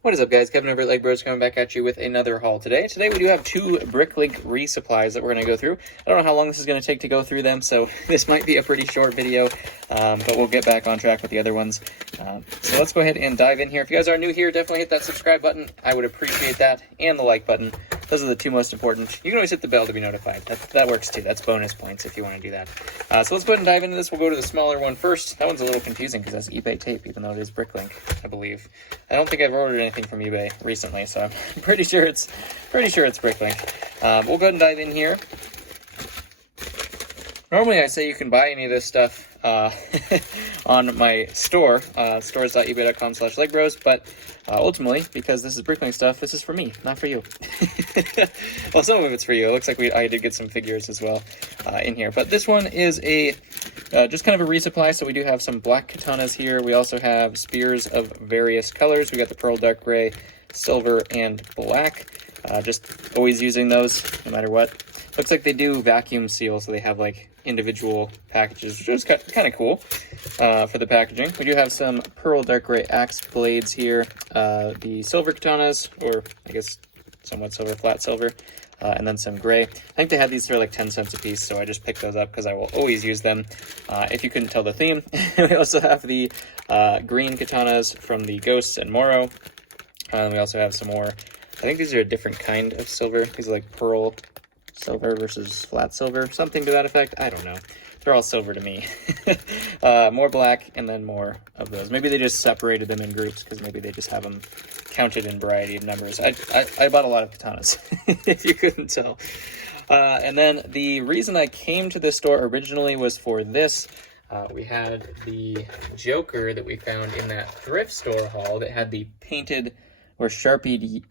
What is up, guys? Kevin over at Legbros coming back at you with another haul today. Today we do have two Bricklink resupplies that we're going to go through. I don't know how long this is going to take to go through them, so this might be a pretty short video, but we'll get back on track with the other ones. So let's go ahead and dive in here. If you guys are new here, definitely hit that subscribe button. I would appreciate that, and the like button. Those are the two most important. You can always hit the bell to be notified. That works too. That's bonus points if you want to do that. So let's go ahead and dive into this. We'll go to the smaller one first. That one's a little confusing because that's eBay tape, even though it is Bricklink, I believe. I don't think I've ordered anything from eBay recently, so I'm pretty sure it's Bricklink. We'll go ahead and dive in here. Normally I say you can buy any of this stuff on my store, stores.ebay.com/legbros, but ultimately, because this is Bricklink stuff, this is for me, not for you. Well, some of it's for you. It looks like I did get some figures as well in here, but this one is a just kind of a resupply. So we do have some black katanas here. We also have spears of various colors. We got the pearl, dark gray, silver, and black. Just always using those no matter what. Looks like they do vacuum seal, so they have like individual packages, which is kind of cool for the packaging. We do have some pearl dark gray axe blades here, the silver katanas, or I guess somewhat silver, flat silver, and then some gray. I think they had these for like 10 cents a piece, so I just picked those up because I will always use them. If you couldn't tell the theme, we also have the green katanas from the Ghosts and Moro. We also have some more. I think these are a different kind of silver. These are like pearl silver versus flat silver, something to that effect. I don't know. They're all silver to me. More black, and then more of those. Maybe they just separated them in groups because maybe they just have them counted in variety of numbers. I bought a lot of katanas, if you couldn't tell. And then the reason I came to this store originally was for this. We had the Joker that we found in that thrift store haul that had the painted or sharpied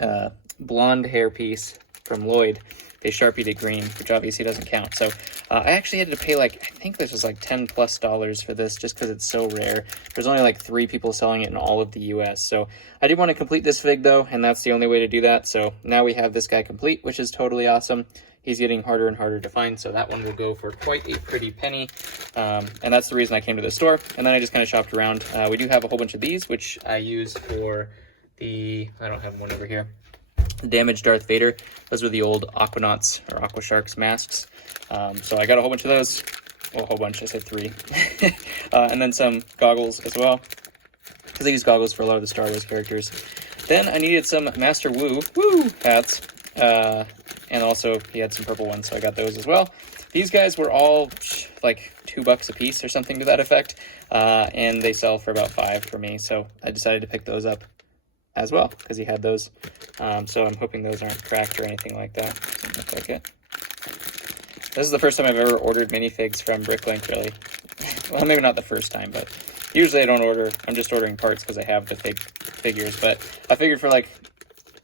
blonde hairpiece from Lloyd. They sharpied it green, which obviously doesn't count. So I actually had to pay like, I think this was like $10+ for this just because it's so rare. There's only like 3 people selling it in all of the US. So I did want to complete this fig though, and that's the only way to do that. So now we have this guy complete, which is totally awesome. He's getting harder and harder to find, so that one will go for quite a pretty penny. And that's the reason I came to the store. And then I just kind of shopped around. We do have a whole bunch of these, which I use for the, I don't have one over here, Damaged Darth Vader. Those were the old Aquanauts or Aqua Sharks masks. So I got a whole bunch of those. Well, a whole bunch, I said 3. And then some goggles as well, because I use goggles for a lot of the Star Wars characters. Then I needed some Master Wu hats, and also he had some purple ones, so I got those as well. These guys were all like $2 a piece or something to that effect, and they sell for about $5 for me, so I decided to pick those up as well, because he had those. So I'm hoping those aren't cracked or anything like that. Doesn't look like it. This is the first time I've ever ordered minifigs from Bricklink, really. Well, maybe not the first time, but usually I don't order. I'm just ordering parts because I have the figures. But I figured for like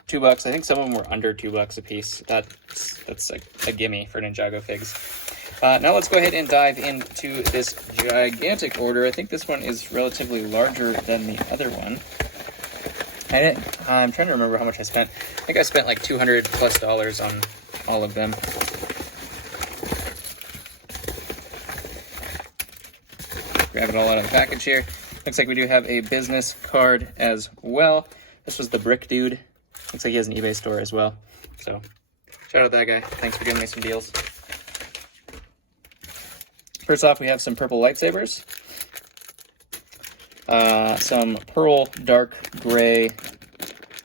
$2, I think some of them were under $2 a piece. That's a gimme for Ninjago figs. Now let's go ahead and dive into this gigantic order. I think this one is relatively larger than the other one. I'm trying to remember how much I spent. I think I spent like $200+ on all of them. Grab it all out of the package here. Looks like we do have a business card as well. This was the Brick Dude. Looks like he has an eBay store as well. So shout out that guy. Thanks for giving me some deals. First off, we have some purple lightsabers. Some pearl dark gray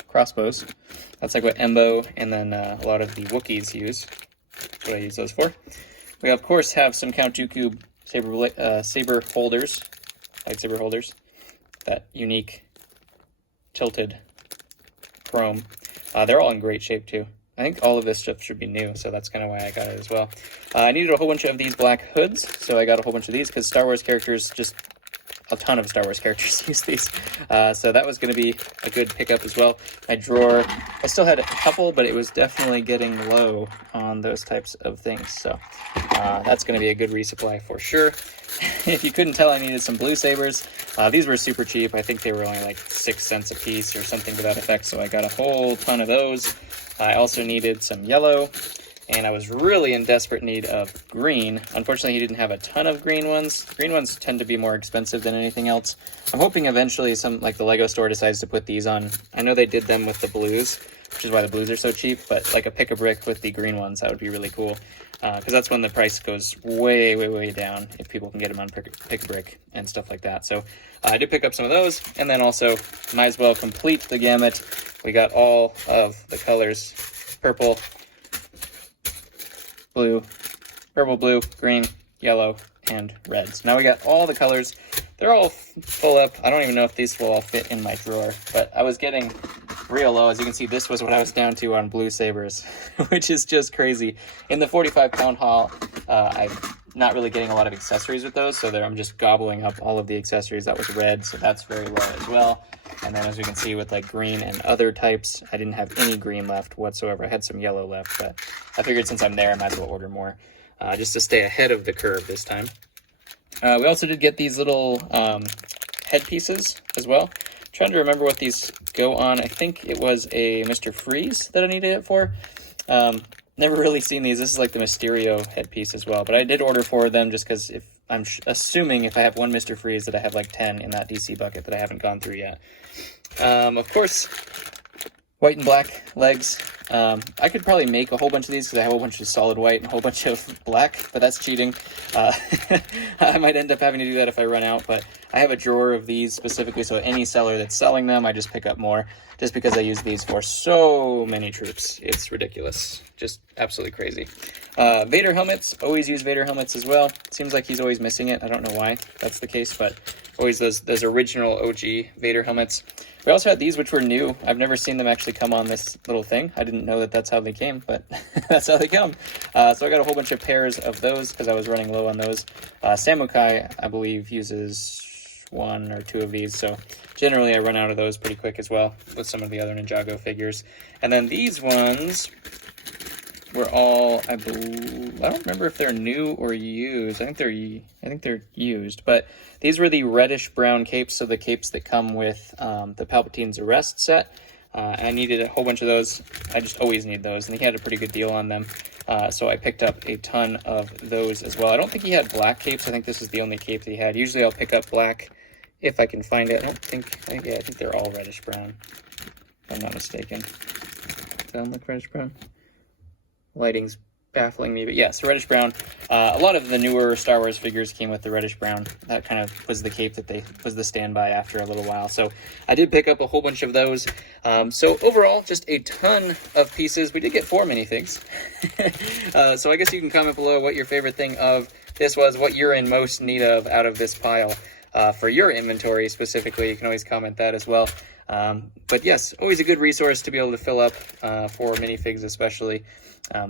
crossbows. That's like what Embo and then a lot of the Wookiees use. That's what I use those for. We of course have some Count Dooku saber holders, lightsaber holders. That unique tilted chrome. They're all in great shape too. I think all of this stuff should be new, so that's kind of why I got it as well. I needed a whole bunch of these black hoods, so I got a whole bunch of these because Star Wars characters just a ton of Star Wars characters use these. So that was going to be a good pickup as well. My drawer, I still had a couple, but it was definitely getting low on those types of things. So that's going to be a good resupply for sure. If you couldn't tell, I needed some blue sabers. These were super cheap. I think they were only like 6 cents a piece or something to that effect. So I got a whole ton of those. I also needed some yellow. and I was really in desperate need of green. Unfortunately, he didn't have a ton of green ones. Green ones tend to be more expensive than anything else. I'm hoping eventually like the Lego store decides to put these on. I know they did them with the blues, which is why the blues are so cheap, but like a pick-a-brick with the green ones, that would be really cool. Because that's when the price goes way, way, way down, if people can get them on pick-a-brick and stuff like that. So I did pick up some of those, and then also might as well complete the gamut. We got all of the colors: purple, blue, purple, blue, green, yellow, and red. So now we got all the colors. They're all full up. I don't even know if these will all fit in my drawer, but I was getting real low. As you can see, this was what I was down to on blue Sabers, which is just crazy. In the 45-pound haul, I'm not really getting a lot of accessories with those, so I'm just gobbling up all of the accessories. That was red, so that's very low as well. And then as you can see with like green and other types, I didn't have any green left whatsoever. I had some yellow left, but I figured since I'm there, I might as well order more, just to stay ahead of the curve this time. We also did get these little headpieces as well. Trying to remember what these go on. I think it was a Mr. Freeze that I needed it for. Never really seen these. This is like the Mysterio headpiece as well, but I did order 4 of them just because if I'm assuming if I have one Mr. Freeze that I have like 10 in that DC bucket that I haven't gone through yet. Of course, white and black legs. I could probably make a whole bunch of these because I have a whole bunch of solid white and a whole bunch of black, but that's cheating. I might end up having to do that if I run out, but I have a drawer of these specifically, so any seller that's selling them, I just pick up more, just because I use these for so many troops. It's ridiculous. Just absolutely crazy. Vader Helmets, always use Vader Helmets as well. Seems like he's always missing it. I don't know why that's the case, but always those original OG Vader Helmets. We also had these, which were new. I've never seen them actually come on this little thing. I didn't know that that's how they came, but that's how they come. So I got a whole bunch of pairs of those because I was running low on those. Samukai, I believe, uses 1 or 2 of these, so generally I run out of those pretty quick as well with some of the other Ninjago figures. And then these ones were all, I don't remember if they're new or used. I think they're used, but these were the reddish brown capes, so the capes that come with the Palpatine's Arrest set. I needed a whole bunch of those. I just always need those, and he had a pretty good deal on them. So I picked up a ton of those as well. I don't think he had black capes. I think this is the only cape that he had. Usually I'll pick up black if I can find it. I think they're all reddish brown, if I'm not mistaken. Does that look reddish brown? Lighting's baffling me, but yes, reddish brown. A lot of the newer Star Wars figures came with the reddish brown. That kind of was the cape that was the standby after a little while. So I did pick up a whole bunch of those. So overall, just a ton of pieces. We did get 4 minifigs. So I guess you can comment below what your favorite thing of this was, what you're in most need of out of this pile. For your inventory specifically, you can always comment that as well. But yes, always a good resource to be able to fill up for minifigs especially.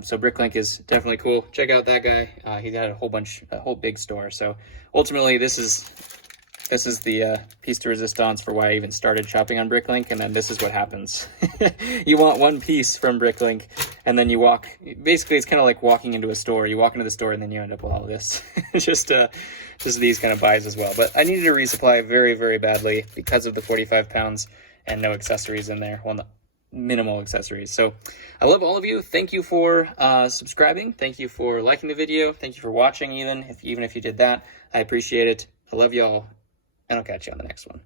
So Bricklink is definitely cool. Check out that guy. He got a whole big store. So ultimately, this is the piece de resistance for why I even started shopping on Bricklink, and then this is what happens. You want one piece from Bricklink, and then you walk. Basically, it's kind of like walking into a store. You walk into the store, and then you end up with all of this. just these kind of buys as well. But I needed a resupply very, very badly because of the 45 pounds and no accessories in there. Well, no, minimal accessories. So I love all of you. Thank you for subscribing. Thank you for liking the video. Thank you for watching, even if you did that. I appreciate it. I love y'all, and I'll catch you on the next one.